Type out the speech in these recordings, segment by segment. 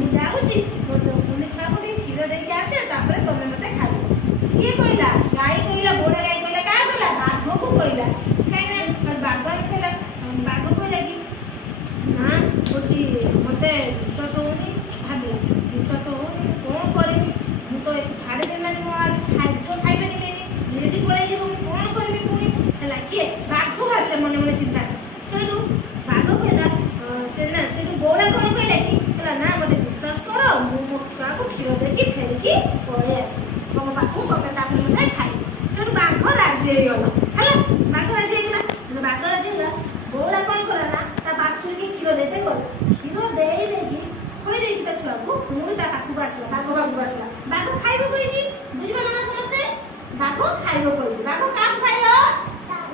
ମୁଁ ଯାଉଛି ମୋ କୁନି ଛୁଆକୁ ଟିକେ କ୍ଷୀର ଦେଇକି ଆସେ ତାପରେ ତମେ ମତେ ଖାଇବ। କିଏ କହିଲା? ଗାଈ କହିଲା, ବୁଢା ଗାଈ କହିଲା। କାହା କହିଲା? ବାଘକୁ କହିଲା। କାହିଁକିନା ବାଘ କହିଲା, ବାଘ କହିଲା କି ନା ହଉଛି ମତେ ବିଶ୍ୱାସ ହଉନି। ଭାବିଲା ବିଶ୍ୱାସ ହଉନି, ମୁଁ କଣ କରିବି? ମୁଁ ତ ଛାଡ଼ିଦେବି ମାନେ ମୋ ଆଜି ଖାଦ୍ୟ ଖାଇପାରିବିନି, ଯଦି ପଳେଇଯିବ ମୁଁ କଣ କରିବି ପୁଣି ହେଲା। କିଏ? ବାଘ ଭାବିଲା ମନେ ମନେ ଚିନ୍ତା। ସେଠୁ ବାଘ କହିଲା ସେଠୁ ବଉଳା କଣ କହିଲା କି ହେଲା ନା ମତେ ବିଶ୍ୱାସ କର, ମୁଁ ମୋ ଛୁଆକୁ କ୍ଷୀର ଦେଇକି ଫେରିକି ପଳେଇ ଆସିବି ତମ ପାଖକୁ, ତମେ ତାକୁ ମତେ ଖାଇବ। ସେଠୁ ବାଘ ରାଜି ହେଇଗଲା ହେଲା। ବାଘ ରାଜି ହେଇଗଲା। ବାଘ ରାଜି ହେଇଗଲା। ବଉଳା କଣ କଲା ନା ତା ବାଛୁରୀକି କ୍ଷୀର ଦେଇତେ ଗଲା। କ୍ଷୀର ଦେଇ ଦେଇକି ଖୋଇ ଦେଇକି ତା ଛୁଆକୁ ପୁଣି ତା ପାଖକୁ ଆସିଲା। ବାଘ ପାଖକୁ ଆସିଲା। ବାଘ ଖାଇବ କହିଛି, ବୁଝିପାରିଲ ନା ସମସ୍ତେ? ବାଘ ଖାଇବ କହିଛି। ବାଘ କାହାକୁ ଖାଇବ?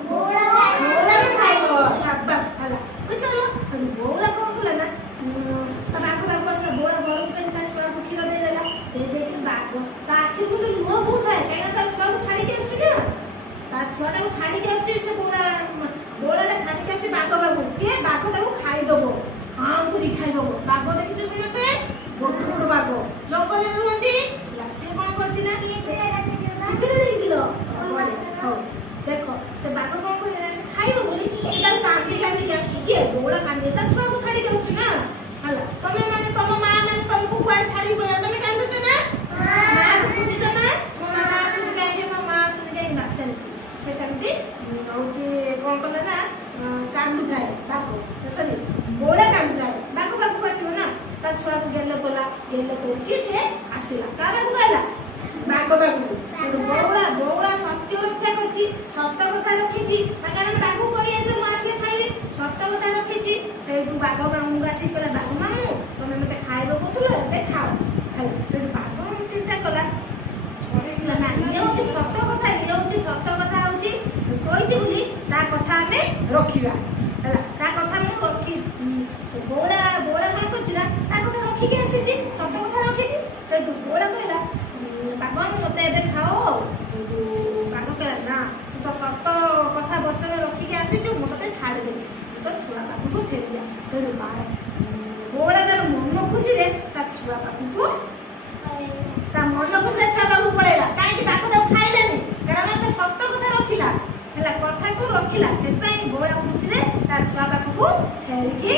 ବଉଳାକୁ ଖାଇବ। ସାବାସ ହେଲା, ବୁଝିପାରିଲ? ବଉଳା କଣ କଲା ନା ତା ବାଘ ପାଖକୁ ଆସିଲା। ବଉଳା ଘରକୁ ଗଲେ ତା ଛୁଆକୁ କ୍ଷୀର ଦେଇଦେଲା। ଦେଇ ଦେଇକି ବାଘ ତା ଆଖିରୁ କିନ୍ତୁ ଲୁହ ବହୁଥାଏ, କାହିଁକିନା ତା ଛୁଆକୁ ଛାଡିକି ଆସିଛି ନା, ତା ଛୁଆଟାକୁ ଛାଡିକି ଆସିଛି। ସେ ବଉଳାଟା ଛାଡିକି ଆସିଛି ବାଘ ପାଖକୁ। କିଏ? ବାଘ ତାକୁ ଖାଇଦବ, ହଁ ପୁରୀ ଖାଇଦବ। ବାଘ ଦେଖିଛ ସମସ୍ତେ? ବଡ଼ ବଡ଼ ବାଘ ଜଙ୍ଗଲରେ ରୁହନ୍ତି। ସେ କଣ କରିଛି ନା ଦେଖିଥିଲ? ହଉ ଦେଖ, ସେ ବାଘ କଣ କରିଛି ନା ସେ ଖାଇବ ବୋଲି ସେ ତାକୁ କାନ୍ଦି କାନ୍ଦିକି ଆସିଛି। କିଏ? ବଉଳା କାନ୍ଦି ତା ଛୁଆକୁ ଛାଡିକି ଆସୁଛି ନା ହେଲା। ତମେ ମାନେ ତମ ମା ମାନେ ତମକୁ କୁଆଡେ ଛାଡିକି ପଳେଇବ, ତମେ କାନ୍ଦୁଛ ନା? ମାକୁ ବୁଝିଛ ନା? ମୋ ମା ଆସୁନି କାହିଁକି, ମୋ ମା ଆସୁନି କାହିଁକି ନା? ସେମିତି ସେ ସେମିତି ହଉଛି କଣ କଲେ ନା କାନ୍ଦୁଥାଏ ବାଘ। ସରି, ବଉଳା କାନ୍ଦୁଥାଏ। ବାଘ ପାଖକୁ ଆସିବ ନା, ତା ଛୁଆକୁ ଗେଲ କଲା। ଗେଲ କରିକି ସେ ଆସିଲା। କାହା ପାଖକୁ ଆସିଲା? ବାଘ ପାଖକୁ। ବଉଳା ସତ୍ୟ ରକ୍ଷା କରିଛି, ସତ କଥା ରଖିଛି। କାରଣ ତାକୁ କହିଯାଇଥିଲେ ମୁଁ ଆସିଲେ ଖାଇବି, ସତ କଥା ରଖିଛି। ସେଇଠୁ ବାଘ ମାମୁଁକୁ ଆସିକି କହିଲା, ବାଘ ମାମୁଁ ତମେ ମତେ ଖାଇବ କହୁଥିଲ, ଏବେ ଖାଅ ହେଲା। ସେଇଠୁ ବାଘ ଚିନ୍ତା କଲା ନା ଇଏ ହଉଛି ସତ କଥା, ଇଏ ହଉଛି ସତ କଥା ହଉଛି କହିଛି ବୋଲି ତା କଥା ଆମେ ରଖିବା ହେଲା। ତା କଥା ମୁଁ ରଖି ବଉଳା କଣ କରୁଛି ନା ତା କଥା ରଖିକି ଆସିଛି, ସତ କଥା ରଖିଛି। ସେଇଠୁ ବଉଳା କହିଲା, ବାଘ ମତେ ଏବେ ଖାଅ। ବାଘ କହିଲା ନା ତୁ ତ ସତ କଥା ବଚନ ରଖିକି ଆସିଛୁ, ମୁଁ ତତେ ଛାଡ଼ିଦେବି, ତୁ ତ ଛୁଆ ପାଖକୁ ଫେରିଯା। ସେଇଠୁ ବଉଳା ତାର ମନ ଖୁସିରେ ତା ଛୁଆ ପାଖକୁ ପଳେଇଲା। କାହିଁକି? ବାଘ ତାକୁ ଖାଇଲାନି, କାରଣ ସେ ସତ କଥା ରଖିଲା ହେଲା, କଥାକୁ ରଖିଲା। ସେଥିପାଇଁ ବଉଳା ଖୁସିରେ ତା ଛୁଆ ପାଖକୁ ଫେରିକି